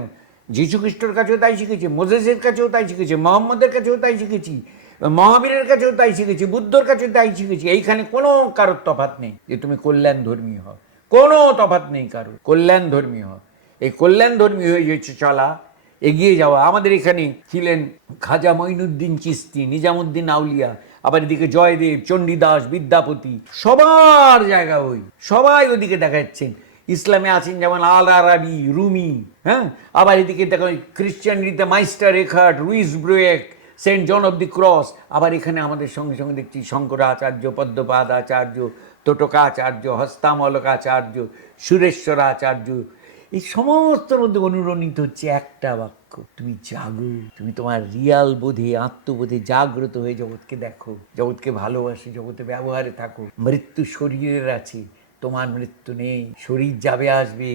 যীশু খ্রিস্টের কাছেও তাই শিখেছি, মোজেসের কাছেও তাই শিখেছি, মোহাম্মদের কাছেও তাই শিখেছি, মহাবীরের কাছেও তাই শিখেছি, বুদ্ধর কাছেও তাই শিখেছি। এইখানে কোনো কারোর তফাৎ নেই যে তুমি কল্যাণ ধর্মী হও, কোনো তফাৎ নেই কারোর। কল্যাণ ধর্মী হও, এই কল্যাণ ধর্মী হয়ে যাচ্ছে চলা, এগিয়ে যাওয়া। আমাদের এখানে ছিলেন খাজা মঈনুদ্দিন চিশতি, নিজামুদ্দিন আউলিয়া, আবার এদিকে জয়দেব, চণ্ডীদাস, বিদ্যাপতি, সবার জায়গা ওই, সবাই ওদিকে দেখা যাচ্ছেন। ইসলামে আছেন যেমন আল আরাবি, রুমি, হ্যাঁ, আবার এদিকে দেখো খ্রিস্টানিটিতে Meister Eckhart, Ruysbroeck, saint John of the cross. আবার এখানে আমাদের সঙ্গে সঙ্গে দেখছি শঙ্করাচার্য, পদ্মপাদাচার্য, তোটকাচার্য, হস্তামলকাচার্য, সুরেশ্বরাচার্য, এই সমস্ত মধ্যে অনুরণিত হচ্ছে একটা বাক্য, তুমি জাগো, তুমি তোমার রিয়াল বোধে, আত্মবোধে জাগ্রত হয়ে জগৎকে দেখো, জগৎকে ভালোবাসো, জগতে ব্যবহারে থাকো। মৃত্যু শরীরের আছে, তোমার মৃত্যু নেই, শরীর যাবে আসবে,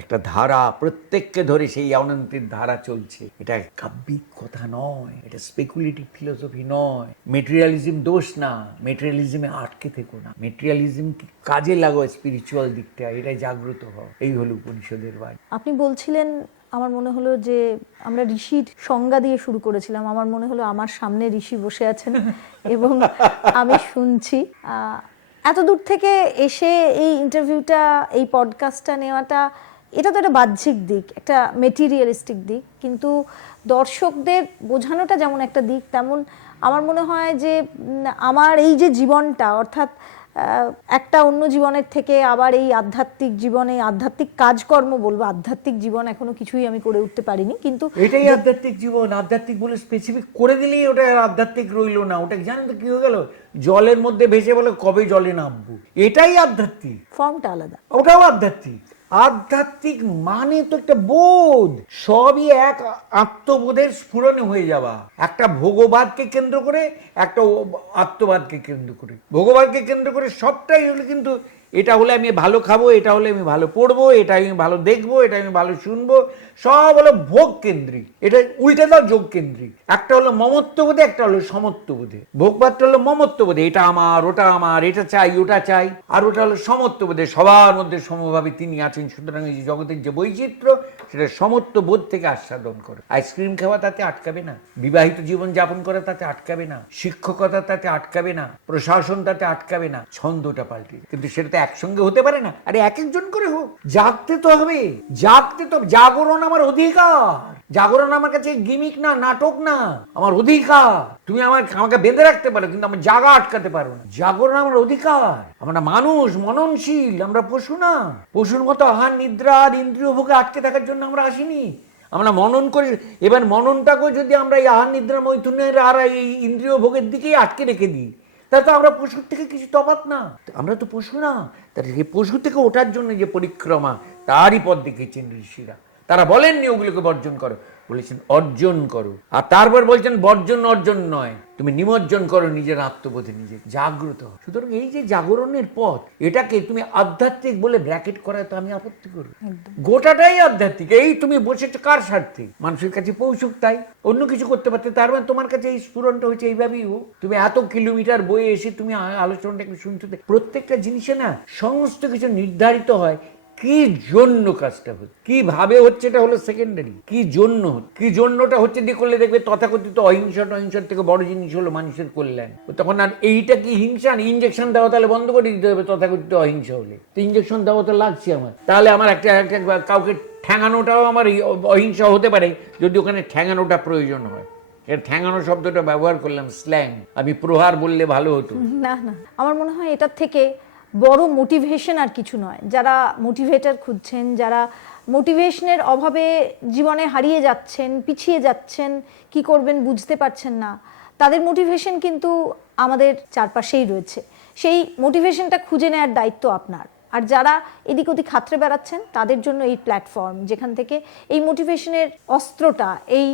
একটা ধারা, প্রত্যেককে ধরে সেই অনন্তের ধারা চলছে। এটা কাব্যিক কথা নয়, এটা স্পেকুলেটিভ ফিলোসফি নয়। মেটেরিয়ালিজম দোষ না, মেটেরিয়ালিজমে আটকে থেকো না, মেটেরিয়ালিজম কাজে লাগো, স্পিরিচুয়াল দিকটা, এটাই জাগ্রত হও। এই হলো উপনিষদের বাণী। আপনি বলছিলেন, আমার মনে হলো যে আমরা ঋষির সংজ্ঞা দিয়ে শুরু করেছিলাম, আমার মনে হলো আমার সামনে ঋষি বসে আছেন এবং আমি শুনছি। এত দূর থেকে এসে এই ইন্টারভিউটা, এই পডকাস্টটা নেওয়াটা, এটা তো একটা বাহ্যিক দিক, একটা মেটেরিয়ালিস্টিক দিক, কিন্তু দর্শকদের বোঝানোটা যেমন একটা দিক, তেমন আমার মনে হয় যে আমার এই যে জীবনটা, অর্থাৎ একটা অন্য জীবনের থেকে আবার এই আধ্যাত্মিক জীবনে, আধ্যাত্মিক কাজকর্ম বলবো, আধ্যাত্মিক জীবন এখনো কিছুই আমি করে উঠতে পারিনি, কিন্তু এটাই আধ্যাত্মিক জীবন। আধ্যাত্মিক বলে স্পেসিফিক করে দিলেই ওটা আধ্যাত্মিক রইলো না। ওটা জানেন তো কি হয়ে গেল, জলের মধ্যে ভেসে বলে কবে জলে নামবো, এটাই আধ্যাত্মিক। ফর্মটা আলাদা, ওটাও আধ্যাত্মিক। আধ্যাত্মিক মানে তো একটা বোধ, সবই এক আত্মবোধের স্ফুরণে হয়ে যাওয়া, একটা ভোগবাদকে কেন্দ্র করে, একটা আত্মবাদকে কেন্দ্র করে। ভোগবাদকে কেন্দ্র করে সবটাই হলো, কিন্তু এটা হলে আমি ভালো খাবো, এটা হলে আমি ভালো পড়বো, এটা আমি ভালো দেখবো, এটা আমি ভালো শুনবো, সব হলো ভোগ কেন্দ্রিক। এটা উল্টে দাও যোগ কেন্দ্রিক। একটা হলো মমত্ববোধে, একটা হলো সমত্ববোধে। ভোগবাদটা হলো মমত্ববোধে, এটা আমার, ওটা আমার, এটা চাই, ওটা চাই। আর ওটা হলো সমত্ববোধে, সবার মধ্যে সমভাবে তিনি আছেন। সুতরাং এই জগতের যে বৈচিত্র্য, সেটা সমত্ববোধ থেকে আস্বাদন করো। আইসক্রিম খাওয়া তাতে আটকাবে না, বিবাহিত জীবন যাপন করা তাতে আটকাবে না, শিক্ষকতা তাতে আটকাবে না, প্রশাসন তাতে আটকাবে না। ছন্দটা পাল্টে, কিন্তু সেটা একসঙ্গে হতে পারে না। আরে এক একজন করে হোক, জাগতে তো হবে, জাগতে তো। জাগরণ আমার অধিকার, জাগরণ আমার কাছে গিমিক না, নাটক না, আমার অধিকার। তুমি আমাকে বেঁধে রাখতে পারো, কিন্তু আমার জাগা আটকাতে পারো না। জাগরণ আমার অধিকার। আমরা মানুষ, মননশীল, আমরা পশু না। পশুর মতো আহার নিদ্রা আর ইন্দ্রিয় ভোগে আটকে থাকার জন্য আমরা আসিনি। আমরা মনন করি। এবার মননটাকেও যদি আমরা এই আহার নিদ্রা মৈথুনের আর এই ইন্দ্রিয় ভোগের দিকেই আটকে রেখে দিই, তাহলে তো আমরা পশুর থেকে কিছু তফাৎ না। আমরা তো পশু না। তাহলে সেই পশু থেকে ওঠার জন্য যে পরিক্রমা, তারই পথ দেখেছেন ঋষিরা। তারা বলেননি ওগুলোকে বর্জন করো, বলেছেন অর্জন করো। আর তারপর বলছেন বর্জন অর্জন নয়, তুমি নিমজ্জন করো নিজের আত্মবোধে, নিজে জাগ্রত। সুতরাং এই যে জাগরণের পথ, এটাকে তুমি আধ্যাত্মিক বলে ব্র্যাকেট করায় তো আমি আপত্তি করব। গোটাটাই আধ্যাত্মিক। এই তুমি বসেছো কার স্বার্থে? মানুষের কাছে পৌঁছুক, তাই। অন্য কিছু করতে পারতে, তার মানে তোমার কাছে এই স্ফুরণটা হচ্ছে এইভাবেই হোক। তুমি এত কিলোমিটার বয়ে এসে তুমি আলোচনাটাকে শুনতে, প্রত্যেকটা জিনিসে না সমস্ত কিছু নির্ধারিত হয় কি জন্য কাজটা হচ্ছে, কিভাবে হচ্ছে, এটা হলো সেকেন্ডারি। কি জন্য হচ্ছে, কি জন্যটা হচ্ছে দিয়ে করলে দেখবে তথাকথিত অহিংসার থেকে বড় জিনিস হলো মানুষের কল্যাণ। তখন আর এইটা কি হিংসা? ইঞ্জেকশন দেওয়া তাহলে বন্ধ করে দিতে হবে তথাকথিত অহিংসা হলে। তো ইঞ্জেকশন দেওয়া তো লাগছে আমার, তাহলে আমার একটা কাউকে ঠ্যাঙানোটাও আমার অহিংসা হতে পারে যদি ওখানে ঠ্যাঙানোটা প্রয়োজন হয়। ঠ্যাঙানো শব্দটা ব্যবহার করলাম, স্ল্যাং। আমি প্রহার বললে ভালো হতো না। আমার মনে হয় এটার থেকে বড় মোটিভেশন আর কিছু নয়। যারা মোটিভেটর খুঁজছেন, যারা মোটিভেশনের অভাবে জীবনে হারিয়ে যাচ্ছেন, পিছিয়ে যাচ্ছেন, কি করবেন বুঝতে পারছেন না, তাদের মোটিভেশন কিন্তু আমাদের চারপাশেই রয়েছে। সেই মোটিভেশনটা খুঁজে নেওয়ার দায়িত্ব আপনার। আর যারা এদিক ওদিক হাতড়ে বেড়াচ্ছেন, তাদের জন্য এই প্ল্যাটফর্ম, যেখান থেকে এই মোটিভেশনের অস্ত্রটা, এই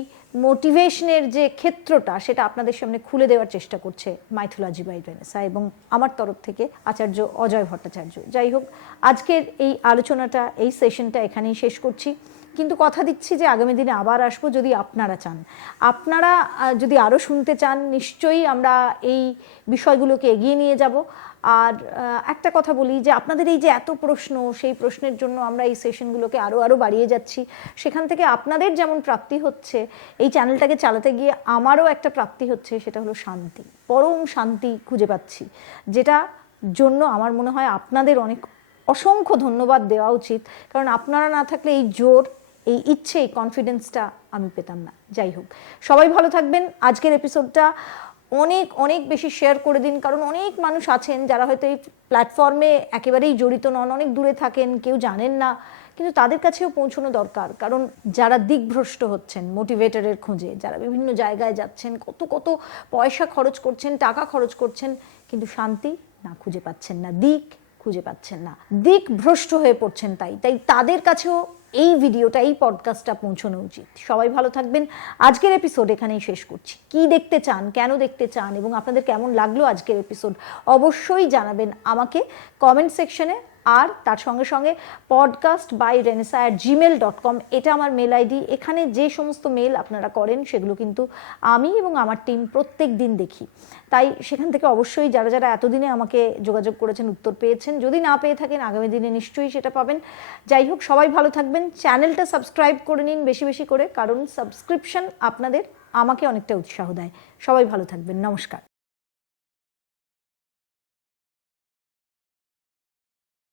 মোটিভেশনের যে ক্ষেত্রটা, সেটা আপনাদের সামনে খুলে দেওয়ার চেষ্টা করছে মাইথোলজি বাই রেনেসা এবং আমার তরফ থেকে আচার্য অজয় ভট্টাচার্য। যাই হোক, আজকের এই আলোচনাটা, এই সেশনটা এখানেই শেষ করছি, কিন্তু কথা দিচ্ছি যে আগামী দিনে আবার আসবো যদি আপনারা চান। আপনারা যদি আরও শুনতে চান, নিশ্চয়ই আমরা এই বিষয়গুলোকে এগিয়ে নিয়ে যাব। আর একটা কথা বলি যে আপনাদের এই যে এত প্রশ্ন, সেই প্রশ্নের জন্য আমরা এই সেশনগুলোকে আরও বাড়িয়ে যাচ্ছি। সেখান থেকে আপনাদের যেমন প্রাপ্তি হচ্ছে, এই চ্যানেলটাকে চালাতে গিয়ে আমারও একটা প্রাপ্তি হচ্ছে, সেটা হলো শান্তি, পরম শান্তি খুঁজে পাচ্ছি, যেটা জন্য আমার মনে হয় আপনাদের অনেক অসংখ্য ধন্যবাদ দেওয়া উচিত। কারণ আপনারা না থাকলে এই জোর, এই ইচ্ছে, এই কনফিডেন্সটা আমি পেতাম না। যাই হোক, সবাই ভালো থাকবেন। আজকের এপিসোডটা অনেক অনেক বেশি শেয়ার করে দিন, কারণ অনেক মানুষ আছেন যারা হয়তো এই প্ল্যাটফর্মে একেবারেই জড়িত নন, অনেক দূরে থাকেন, কেউ জানেন না, কিন্তু তাদের কাছেও পৌঁছানো দরকার। কারণ যারা দিকভ্রষ্ট হচ্ছেন মোটিভেটরের খোঁজে, যারা বিভিন্ন জায়গায় যাচ্ছেন, কত কত পয়সা খরচ করছেন, টাকা খরচ করছেন, কিন্তু শান্তি না খুঁজে পাচ্ছেন না, দিক খুঁজে পাচ্ছেন না, দিক ভ্রষ্ট হয়ে পড়ছেন, তাই তাদের কাছেও এই ভিডিওটা, এই পডকাস্টটা পৌঁছানো উচিত। সবাই ভালো থাকবেন। আজকের এপিসোড এখানেই শেষ করছি। কি দেখতে চান, কেন দেখতে চান এবং আপনাদের কেমন লাগলো আজকের এপিসোড অবশ্যই জানাবেন আমাকে কমেন্ট সেকশনে। আর তার সঙ্গে সঙ্গে podcast@gmail.com এটা আমার মেল আইডি। এখানে যে সমস্ত মেল আপনারা করেন সেগুলো কিন্তু আমি এবং আমার টিম প্রত্যেক দিন দেখি। তাই সেখান থেকে অবশ্যই যারা যারা এতদিনে আমাকে যোগাযোগ করেছেন উত্তর পেয়েছেন, যদি না পেয়ে থাকেন আগামী দিনে নিশ্চয়ই সেটা পাবেন। যাই হোক, সবাই ভালো থাকবেন। চ্যানেলটা সাবস্ক্রাইব করে নিন বেশি বেশি করে, কারণ সাবস্ক্রিপশন আপনাদের আমাকে অনেকটা উৎসাহ দেয়। সবাই ভালো থাকবেন। নমস্কার।